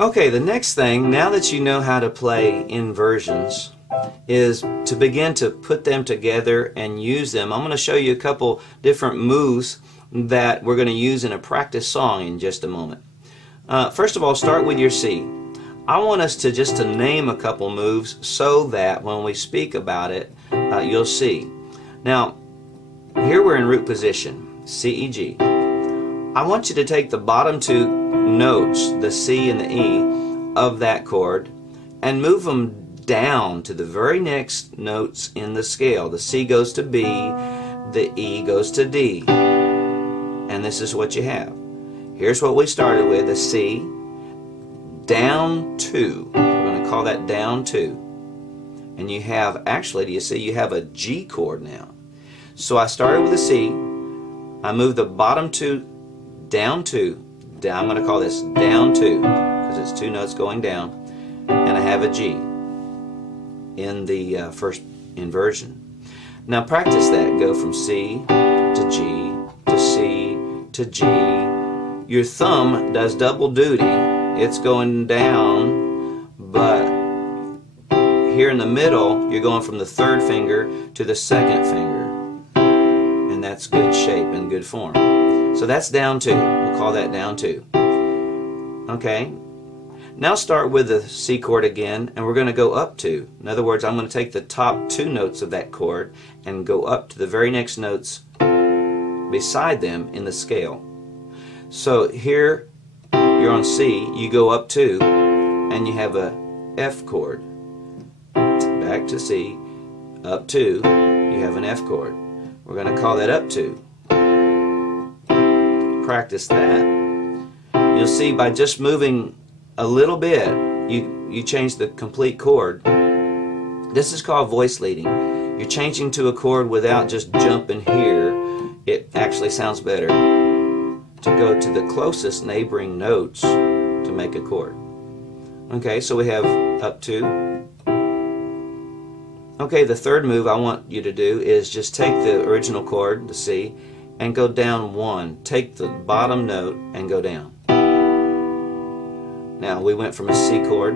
Okay, the next thing, now that you know how to play inversions, is to begin to put them together and use them. I'm going to show you a couple different moves that we're going to use in a practice song in just a moment. First of all, start with your C. I want us to just to name a couple moves so that when we speak about it, you'll see. Now, here we're in root position, C, E, G. I want you to take the bottom two notes, the C and the E, of that chord and move them down to the very next notes in the scale. The C goes to B, the E goes to D. And this is what you have. Here's what we started with, a C, down 2. We're going to call that down 2. And you have, actually, do you see, you have a G chord now. So I started with a C, I moved the bottom two down 2, I'm going to call this down 2 because it's two notes going down, and I have a G in the first inversion. Now practice that. Go from C to G to C to G. Your thumb does double duty. It's going down, but here in the middle you're going from the third finger to the second finger, and that's good shape and good form. So that's down 2. We'll call that down 2. Okay. Now start with the C chord again, and we're going to go up 2. In other words, I'm going to take the top 2 notes of that chord and go up to the very next notes beside them in the scale. So here you're on C, you go up 2, and you have a F chord. Back to C, up 2, you have an F chord. We're going to call that up 2. Practice that. You'll see by just moving a little bit, you change the complete chord. This is called voice leading. You're changing to a chord without just jumping here. It actually sounds better to go to the closest neighboring notes to make a chord. Okay, so we have up 2. Okay, the third move I want you to do is just take the original chord, the C, and go down 1. Take the bottom note and go down. Now we went from a C chord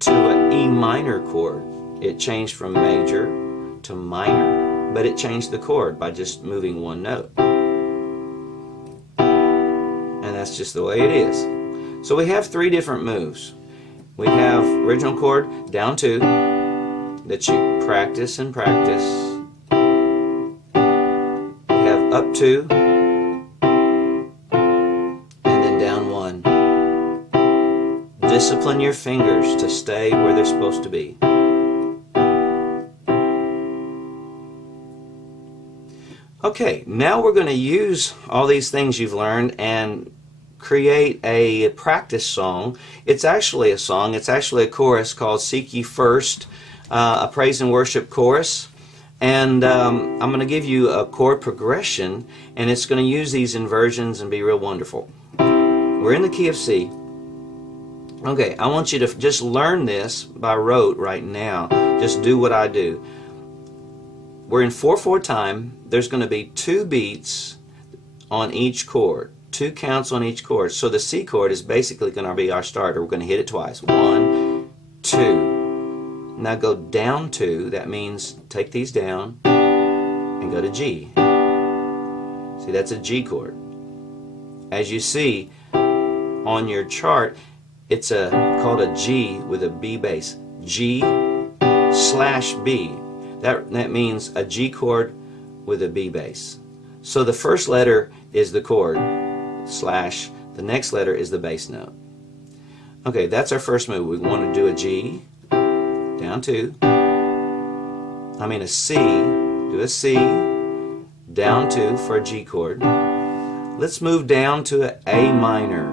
to an E minor chord. It changed from major to minor, but it changed the chord by just moving 1 note. And that's just the way it is. So we have 3 different moves. We have original chord, down 2, that you practice and practice. Up 2, and then down 1. Discipline your fingers to stay where they're supposed to be. Okay, now we're going to use all these things you've learned and create a practice song. It's actually a song, it's actually a chorus called Seek Ye First, a praise and worship chorus. And I'm going to give you a chord progression, and it's going to use these inversions and be real wonderful. We're in the key of C. Okay, I want you to just learn this by rote right now. Just do what I do. We're in 4/4 time. There's going to be 2 beats on each chord, 2 counts on each chord. So the C chord is basically going to be our starter. We're going to hit it twice. 1, 2. Now go down 2, that means take these down and go to G. See, that's a G chord. As you see on your chart, it's called a G with a B bass. G/B. That means a G chord with a B bass. So the first letter is the chord, slash, the next letter is the bass note. Okay, that's our first move. We want to do a G, down 2, a C, do a C, down 2 for a G chord. Let's move down to an A minor.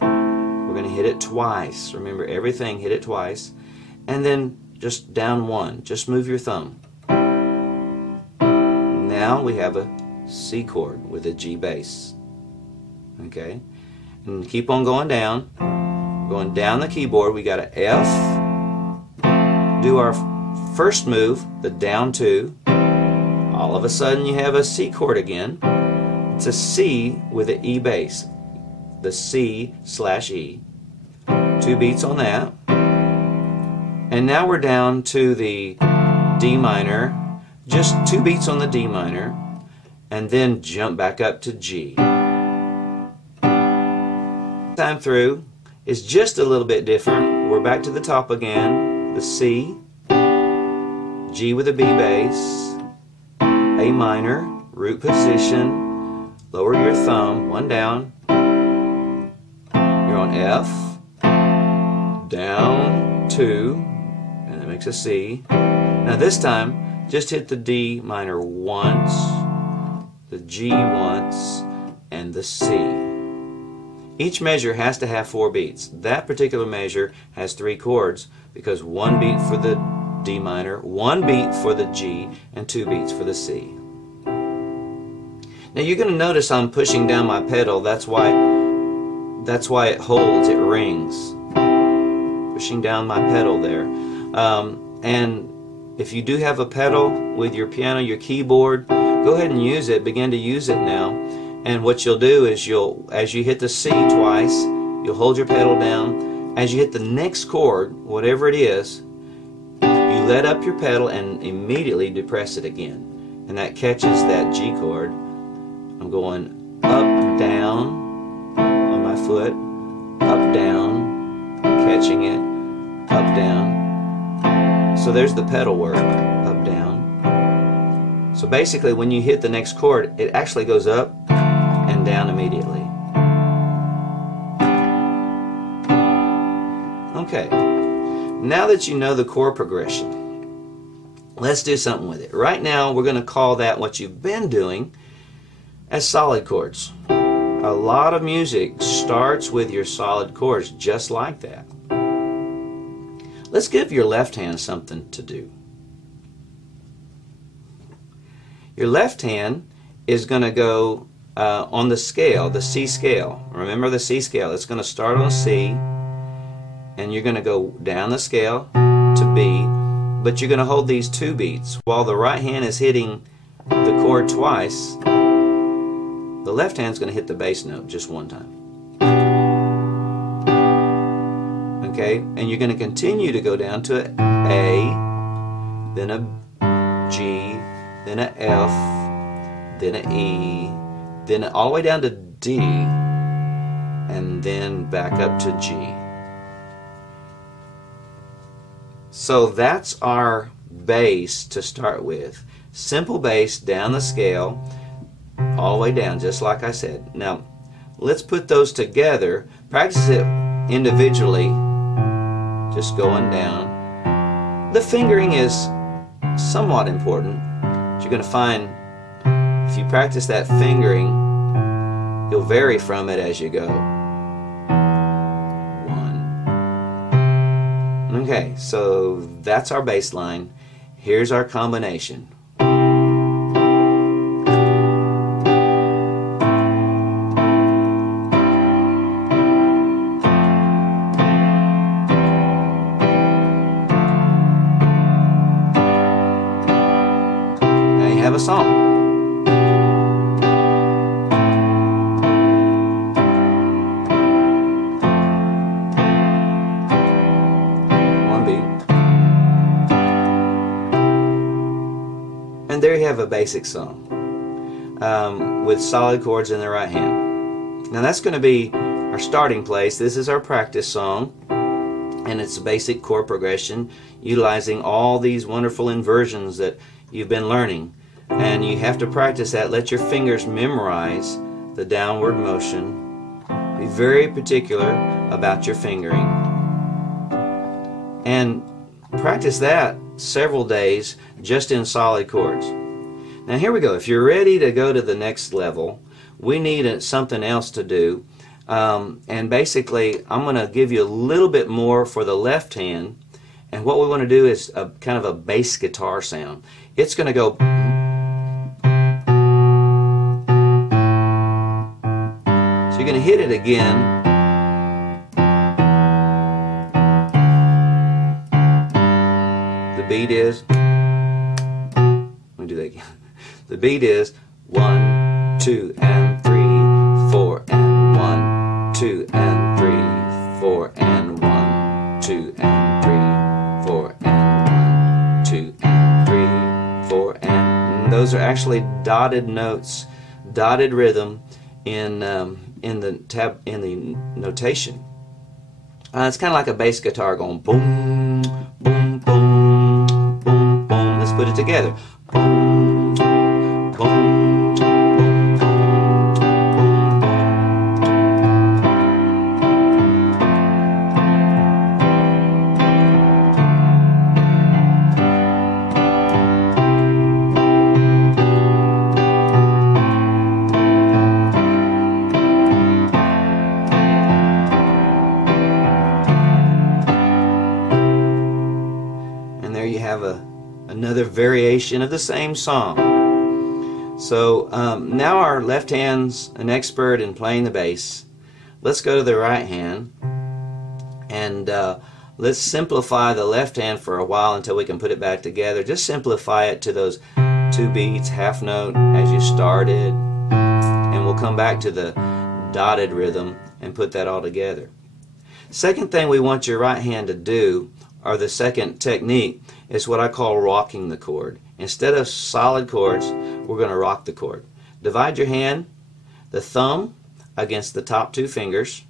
We're going to hit it twice. Remember, everything, hit it twice. And then just down 1. Just move your thumb. Now we have a C chord with a G bass. Okay? And keep on going down. Going down the keyboard, we got an F. Do our first move, the down 2. All of a sudden you have a C chord again. It's a C with an E bass. The C/E. 2 beats on that. And now we're down to the D minor, just 2 beats on the D minor, and then jump back up to G. Time through is just a little bit different. We're back to the top again, the C, G with a B bass, A minor, root position, lower your thumb, 1 down, you're on F, down, 2, and that makes a C. Now this time, just hit the D minor once, the G once, and the C. Each measure has to have 4 beats. That particular measure has 3 chords because 1 beat for the D minor, 1 beat for the G, and 2 beats for the C. Now you're going to notice I'm pushing down my pedal. That's why it holds, it rings. Pushing down my pedal there. And if you do have a pedal with your piano, your keyboard, go ahead and use it. Begin to use it now. And what you'll do is as you hit the C twice, you'll hold your pedal down. As you hit the next chord, whatever it is, you let up your pedal and immediately depress it again. And that catches that G chord. I'm going up, down on my foot, up, down, catching it, up, down. So there's the pedal work, up, down. So basically when you hit the next chord, it actually goes up and down immediately. Okay, now that you know the chord progression, let's do something with it. Right now we're going to call that what you've been doing as solid chords. A lot of music starts with your solid chords just like that. Let's give your left hand something to do. Your left hand is going to go on the scale, the C scale. Remember the C scale. It's going to start on C, and you're going to go down the scale to B, but you're going to hold these 2 beats. While the right hand is hitting the chord twice, the left hand's going to hit the bass note just 1 time. Okay, and you're going to continue to go down to an A, then a G, then a F, then an E, then all the way down to D, and then back up to G. So that's our bass to start with. Simple bass down the scale, all the way down, just like I said. Now, let's put those together. Practice it individually, just going down. The fingering is somewhat important. You're going to find if you practice that fingering, you'll vary from it as you go. 1. Okay, so that's our bass line. Here's our combination. Now you have a song. And there you have a basic song with solid chords in the right hand. Now that's going to be our starting place. This is our practice song, and it's a basic chord progression utilizing all these wonderful inversions that you've been learning. And you have to practice that. Let your fingers memorize the downward motion. Be very particular about your fingering. And practice that several days just in solid chords. Now here we go. If you're ready to go to the next level, we need something else to do. And basically I'm going to give you a little bit more for the left hand, and what we want to do is a kind of a bass guitar sound. It's going to go, so you're going to hit it again. The beat is, let me do that again. The beat is 1, 2, and 3, 4, and 1, 2, and 3, 4, and 1. 2 and 3, 4 and 1, 2 and 3, 4 and those are actually dotted notes, dotted rhythm in the notation. It's kind of like a bass guitar going boom, boom, boom, boom, boom. Let's put it together. Boom, boom. Another variation of the same song. So now our left hand's an expert in playing the bass. Let's go to the right hand and let's simplify the left hand for a while until we can put it back together. Just simplify it to those 2 beats, half note as you started, and we'll come back to the dotted rhythm and put that all together. Second thing we want your right hand to do, or the second technique, is what I call rocking the chord. Instead of solid chords, we're going to rock the chord. Divide your hand, the thumb against the top 2 fingers,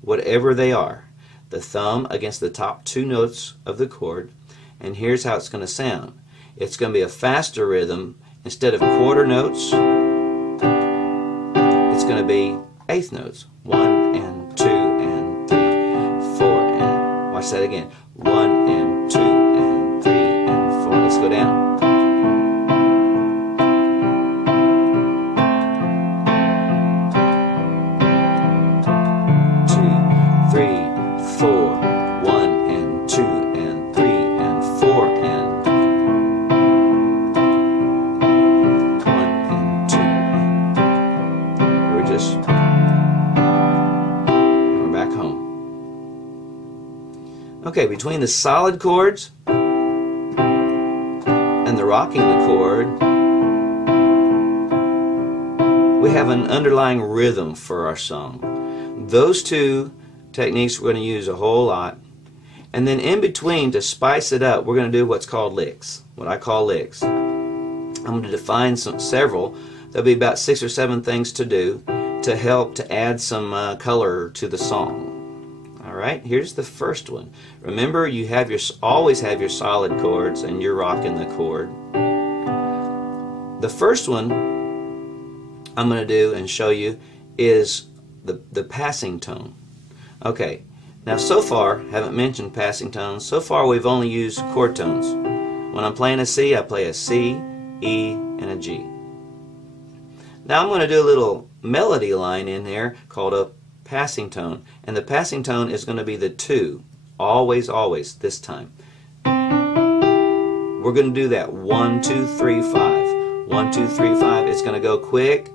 whatever they are. The thumb against the top 2 notes of the chord, and here's how it's going to sound. It's going to be a faster rhythm. Instead of quarter notes, it's going to be eighth notes. 1 and 2 and 3, 4 and, watch that again. 1 and 2 and 3 and 4. Let's go down. 2, 3, 4. 1 and 2 and 3 and 4 and 1 and 2. We're just, we're back home. Okay, between the solid chords and the rocking the chord, we have an underlying rhythm for our song. Those 2 techniques we're going to use a whole lot. And then in between, to spice it up, we're going to do what's called licks, what I call licks. I'm going to define several. There'll be about 6 or 7 things to do to help to add some color to the song. Alright, here's the first one. Remember, you have always have your solid chords and you're rocking the chord. The first one I'm going to do and show you is the passing tone. Okay, now so far, haven't mentioned passing tones. So far we've only used chord tones. When I'm playing a C, I play a C, E, and a G. Now I'm going to do a little melody line in there called a passing tone, and the passing tone is going to be the 2, always, always, this time. We're going to do that 1, 2, 3, 5. 1, 2, 3, 5. It's going to go quick.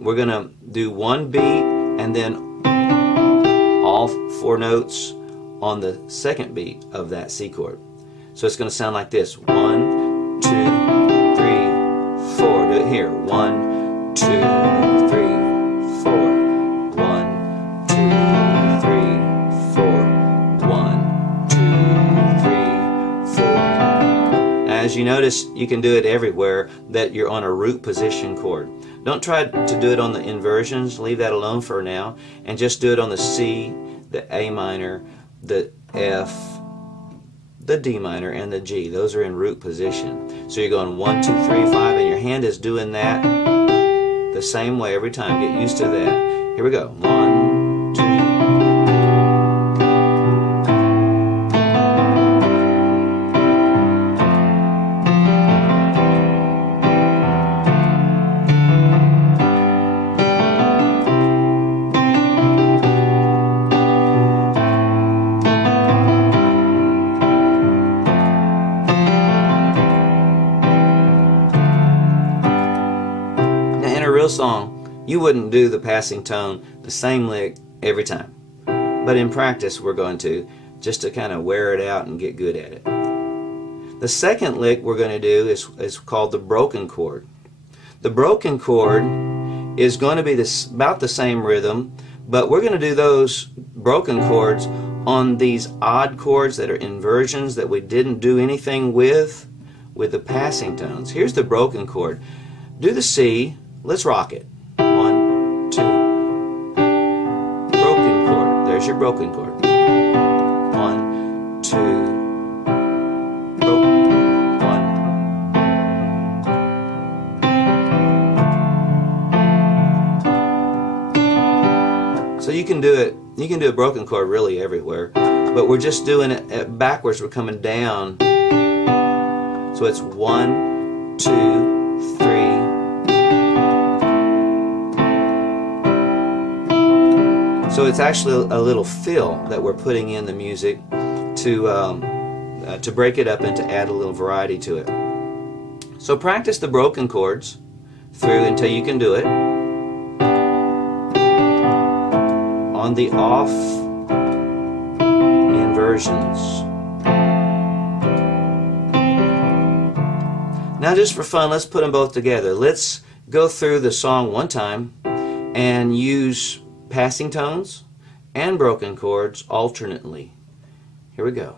We're going to do 1 beat and then all 4 notes on the second beat of that C chord. So it's going to sound like this: 1, 2, 3, 4. Do it here. 1, 2, 3, 4. 1, 2, 3, 4. As you notice, you can do it everywhere that you're on a root position chord. Don't try to do it on the inversions, leave that alone for now, and just do it on the C, the A minor, the F, the D minor, and the G. Those are in root position. So you're going 1, 2, 3, 5, and your hand is doing that the same way every time. Get used to that. Here we go. 1, 2. Song, you wouldn't do the passing tone the same lick every time, but in practice we're going to, just to kind of wear it out and get good at it. The second lick we're going to do is called the broken chord. The broken chord is going to be about the same rhythm, but we're going to do those broken chords on these odd chords that are inversions that we didn't do anything with the passing tones. Here's the broken chord. Do the C. Let's rock it. 1, 2. Broken chord. There's your broken chord. 1, 2. Broken. 1. So you can do it. You can do a broken chord really everywhere, but we're just doing it backwards. We're coming down. So it's 1, 2, 3. So it's actually a little fill that we're putting in the music to break it up and to add a little variety to it. So practice the broken chords through until you can do it. On the off inversions. Now just for fun, let's put them both together. Let's go through the song one time and use passing tones and broken chords alternately. Here we go.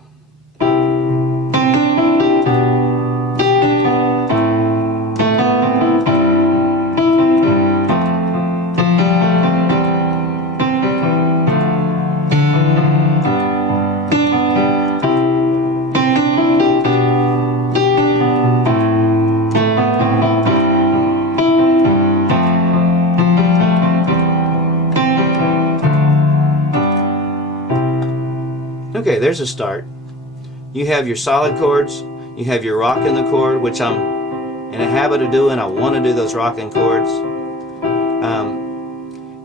Okay, there's a start. You have your solid chords, you have your rocking the chord, which I'm in a habit of doing. I want to do those rocking chords.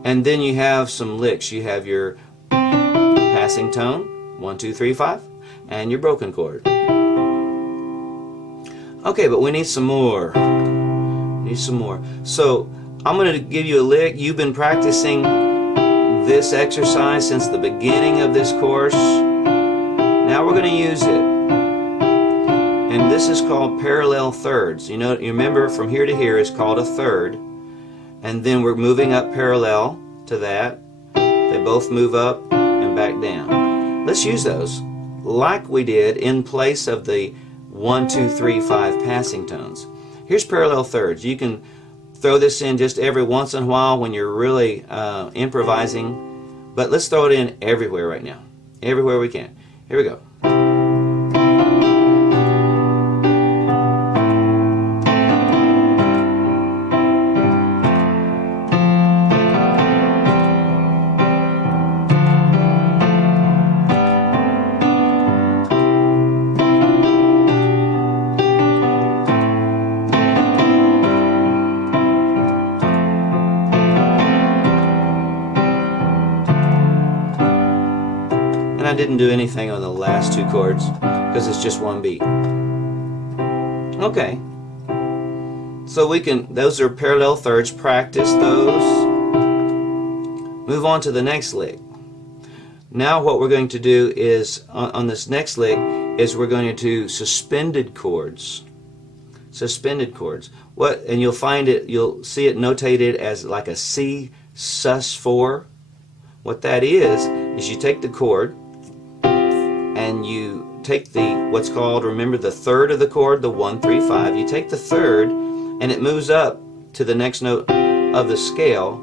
And then you have some licks. You have your passing tone, 1, 2, 3, 5, and your broken chord. Okay, but we need some more. We need some more. So I'm going to give you a lick. You've been practicing this exercise since the beginning of this course. Now we're going to use it. And this is called parallel thirds. You know, you remember from here to here is called a third. And then we're moving up parallel to that. They both move up and back down. Let's use those like we did in place of the 1, 2, 3, 5 passing tones. Here's parallel thirds. You can throw this in just every once in a while when you're really improvising. But let's throw it in everywhere right now. Everywhere we can. Here we go. I didn't do anything on the last two chords because it's just one beat. Okay, so we can, those are parallel thirds. Practice those. Move on to the next lick. Now what we're going to do is on this next lick is we're going to do suspended chords. Suspended chords. What? And you'll find it, you'll see it notated as like a C sus4. What that is you take the chord and you take the, what's called, remember the third of the chord, the 1, 3, 5. You take the third and it moves up to the next note of the scale.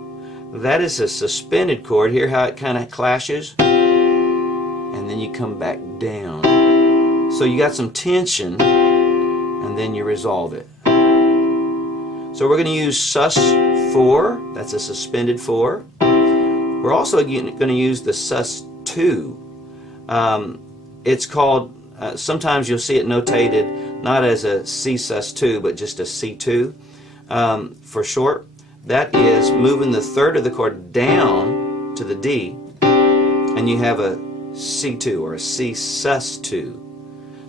That is a suspended chord. Hear how it kind of clashes? And then you come back down. So you got some tension and then you resolve it. So we're going to use sus4. That's a suspended 4. We're also going to use the sus2. It's called, sometimes you'll see it notated not as a C sus2, but just a C2 for short. That is moving the third of the chord down to the D, and you have a C2 or a C sus2.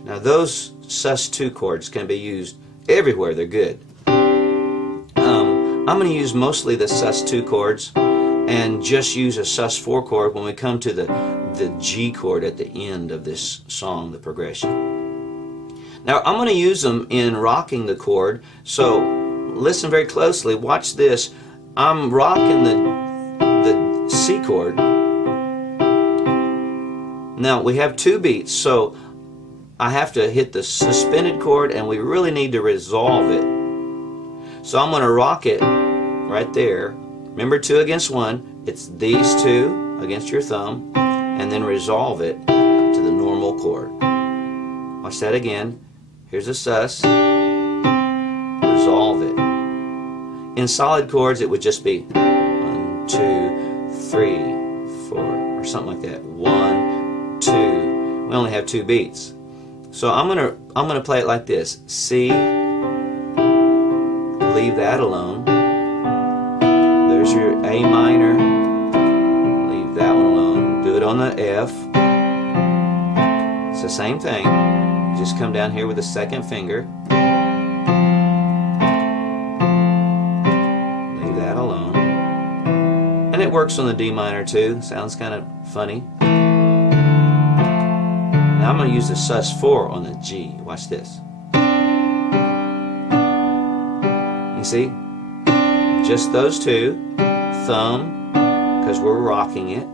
Now those sus2 chords can be used everywhere. They're good. I'm going to use mostly the sus2 chords and just use a sus4 chord when we come to the G chord at the end of this song, the progression. Now I'm going to use them in rocking the chord, so listen very closely. Watch this. I'm rocking the C chord, Now we have 2 beats, so I have to hit the suspended chord, and we really need to resolve it. So I'm going to rock it right there. Remember, 2 against 1. It's these 2 against your thumb, and then resolve it to the normal chord. Watch that again. Here's a sus. Resolve it. In solid chords, it would just be 1, 2, 3, 4, or something like that. 1, 2. We only have 2 beats. So I'm gonna play it like this. C, leave that alone. There's your A minor. Leave that one alone. Do it on the F. It's the same thing. You just come down here with the 2nd finger. Leave that alone. And it works on the D minor too. Sounds kind of funny. Now I'm going to use the sus4 on the G. Watch this. You see? Just those 2. Thumb, because we're rocking it.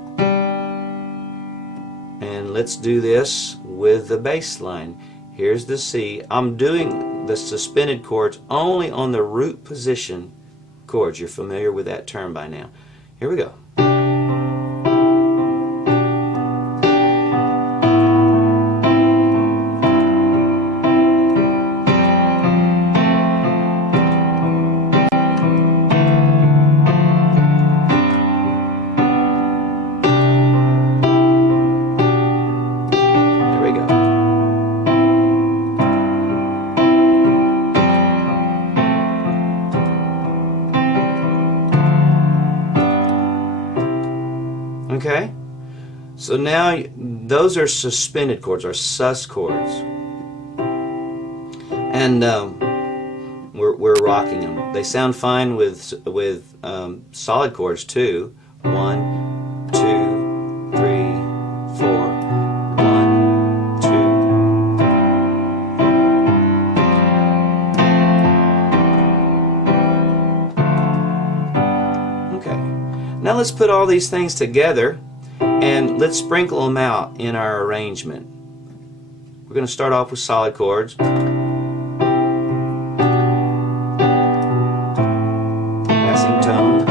And let's do this with the bass line. Here's the C. I'm doing the suspended chords only on the root position chords. You're familiar with that term by now. Here we go. Okay, so now those are suspended chords, or sus chords, and we're rocking them. They sound fine with solid chords too. 1, 2, 3, 4. 1, 2. Okay. Now let's put all these things together and let's sprinkle them out in our arrangement. We're going to start off with solid chords. Passing tone.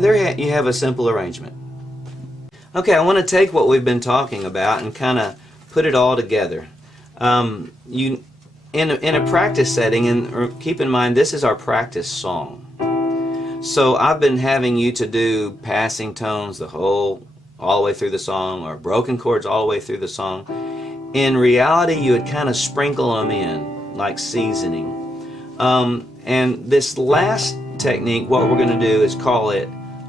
There you have a simple arrangement. Okay, I want to take what we've been talking about and kind of put it all together. In a practice setting, and keep in mind this is our practice song. So I've been having you to do passing tones all the way through the song, or broken chords all the way through the song. In reality, you would kind of sprinkle them in like seasoning. And this last technique, what we're going to do is call it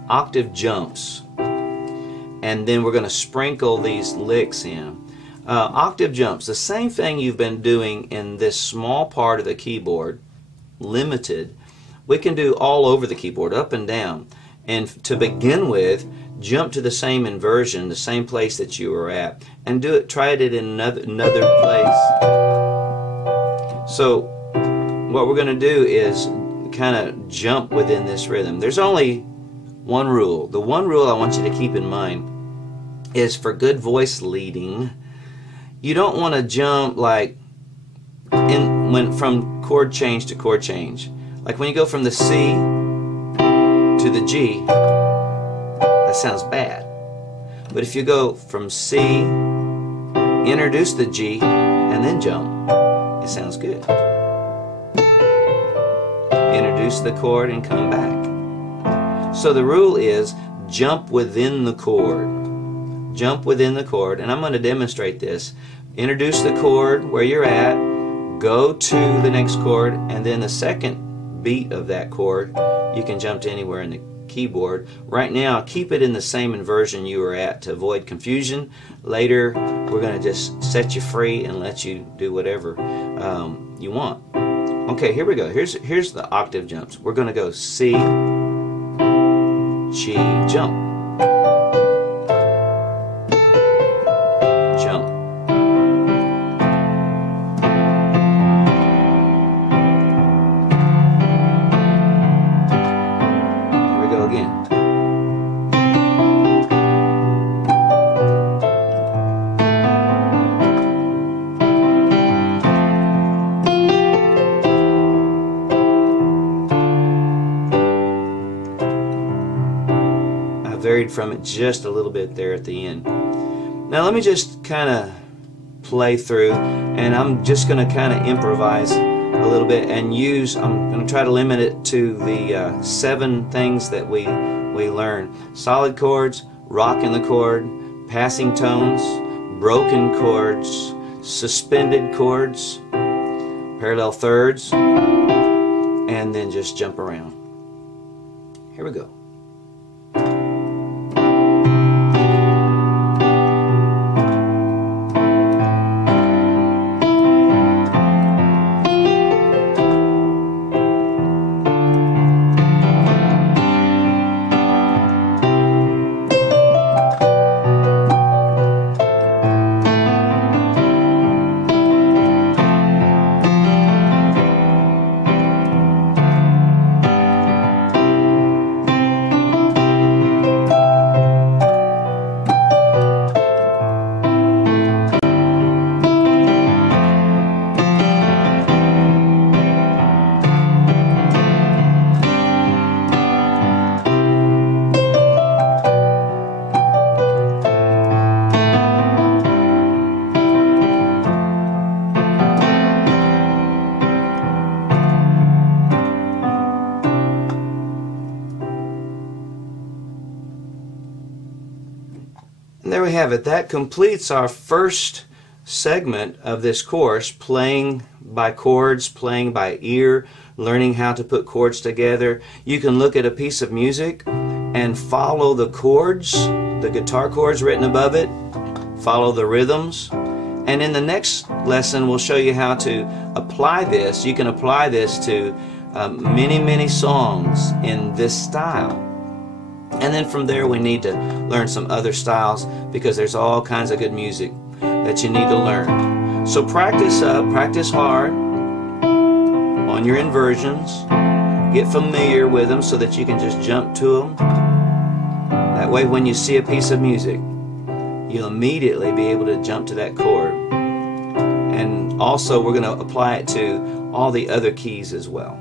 octave jumps, and then we're going to sprinkle these licks in. Octave jumps, the same thing you've been doing in this small part of the keyboard, limited, we can do all over the keyboard, up and down. And to begin with, jump to the same inversion, the same place that you were at, and try it in another place. So what we're going to do is kind of jump within this rhythm. There's only one rule. The one rule I want you to keep in mind is, for good voice leading, you don't want to jump like from chord change to chord change. Like when you go from the C to the G, that sounds bad. But if you go from C, introduce the G, and then jump, it sounds good. Introduce the chord and come back. So the rule is jump within the chord. Jump within the chord, and I'm going to demonstrate this. Introduce the chord where you're at, go to the next chord, and then the second beat of that chord, you can jump to anywhere in the keyboard. Right now, keep it in the same inversion you were at to avoid confusion. Later, we're going to just set you free and let you do whatever you want. Okay, here we go. Here's the octave jumps. We're going to go C, G, jump. Jump. Here we go again. Varied from it just a little bit there at the end. Now let me just kind of play through, and I'm just going to kind of improvise a little bit and I'm going to try to limit it to the 7 things that we learn: solid chords, rock in the chord, passing tones, broken chords, suspended chords, parallel thirds, and then just jump around. Here we go. And there we have it. That completes our first segment of this course, playing by chords, playing by ear, learning how to put chords together. You can look at a piece of music and follow the chords, the guitar chords written above it, follow the rhythms. And in the next lesson, we'll show you how to apply this. You can apply this to many songs in this style. And then from there we need to learn some other styles, because there's all kinds of good music that you need to learn. So practice up, practice hard on your inversions. Get familiar with them so that you can just jump to them. That way when you see a piece of music, you'll immediately be able to jump to that chord. And also we're going to apply it to all the other keys as well.